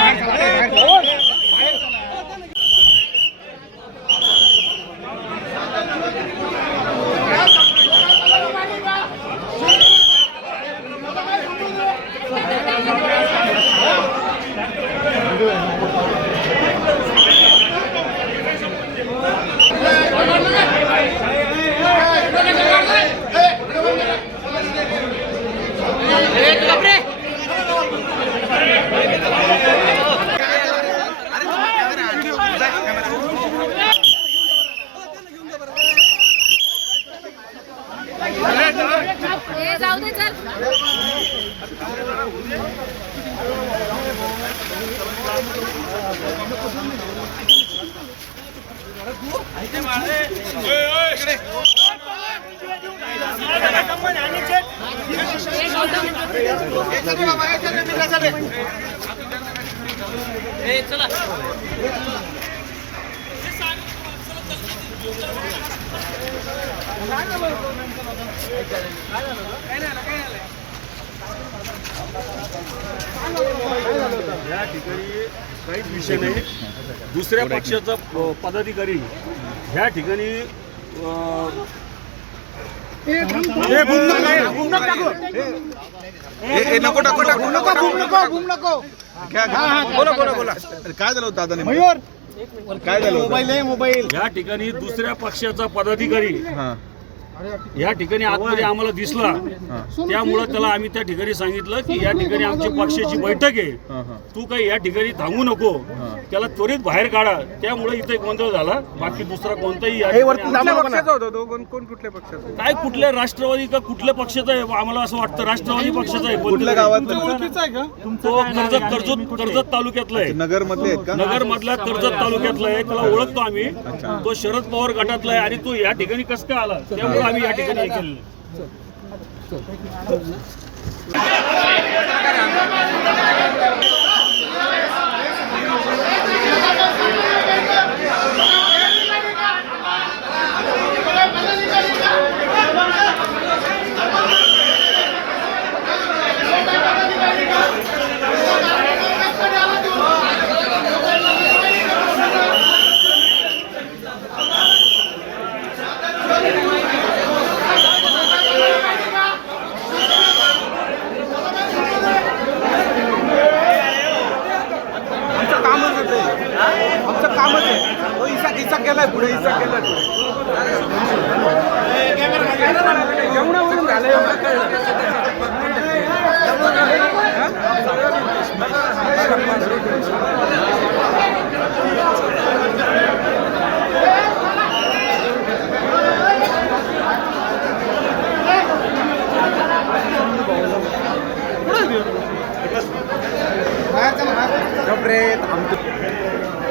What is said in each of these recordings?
ఏంటి जाऊ दे चल. या ठिकाणी काहीच विषय नाही. दुसऱ्या पक्षाचा पदाधिकारी ह्या ठिकाणी अ, बोला बोला बोला. अरे काय झालं होतं दादा मयूर काय झालं मोबाईल आहे मोबाईल. या ठिकाणी दुसऱ्या पक्षाचा पदाधिकारी हा. या ठिकाणी आतमध्ये आम्हाला दिसला. त्यामुळं त्याला आम्ही त्या ठिकाणी सांगितलं की या ठिकाणी आमची पक्षाची बैठक आहे. हा हा. तू काही या ठिकाणी थांबू नको. त्याला त्वरित बाहेर काढा. त्यामुळे इथे गोंधळ झाला. बाकी दुसरा कोणताही या ठिकाणी कुठल्या पक्षाचा होता तो? कोण कोण कुठल्या पक्षाचा? काय कुठल्या राष्ट्रवादी का कुठल्या पक्षाचा आहे? आम्हाला असं वाटतं राष्ट्रवादी पक्षाचा आहे. कुठल्या गावात तो कर्जत कर्जत कर्जत तालुक्यातला आहे. नगर मधले आहेत का? नगर मधला कर्जत तालुक्यातला आहे. त्याला ओळखतो आम्ही. तो शरद पवार गटातला आहे आणि तो या ठिकाणी कसं काय आला? त्यामुळे आम्ही या ठिकाणी हे केलेलं आहे. आमचं कामच आहे ते. आमचं कामच आहे तो इसा इसा केलाय पुढे इसा केलाय पुढे. जेवणावरून झालंय गपरे आमचं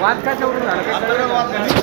वाद कशावरून झाला?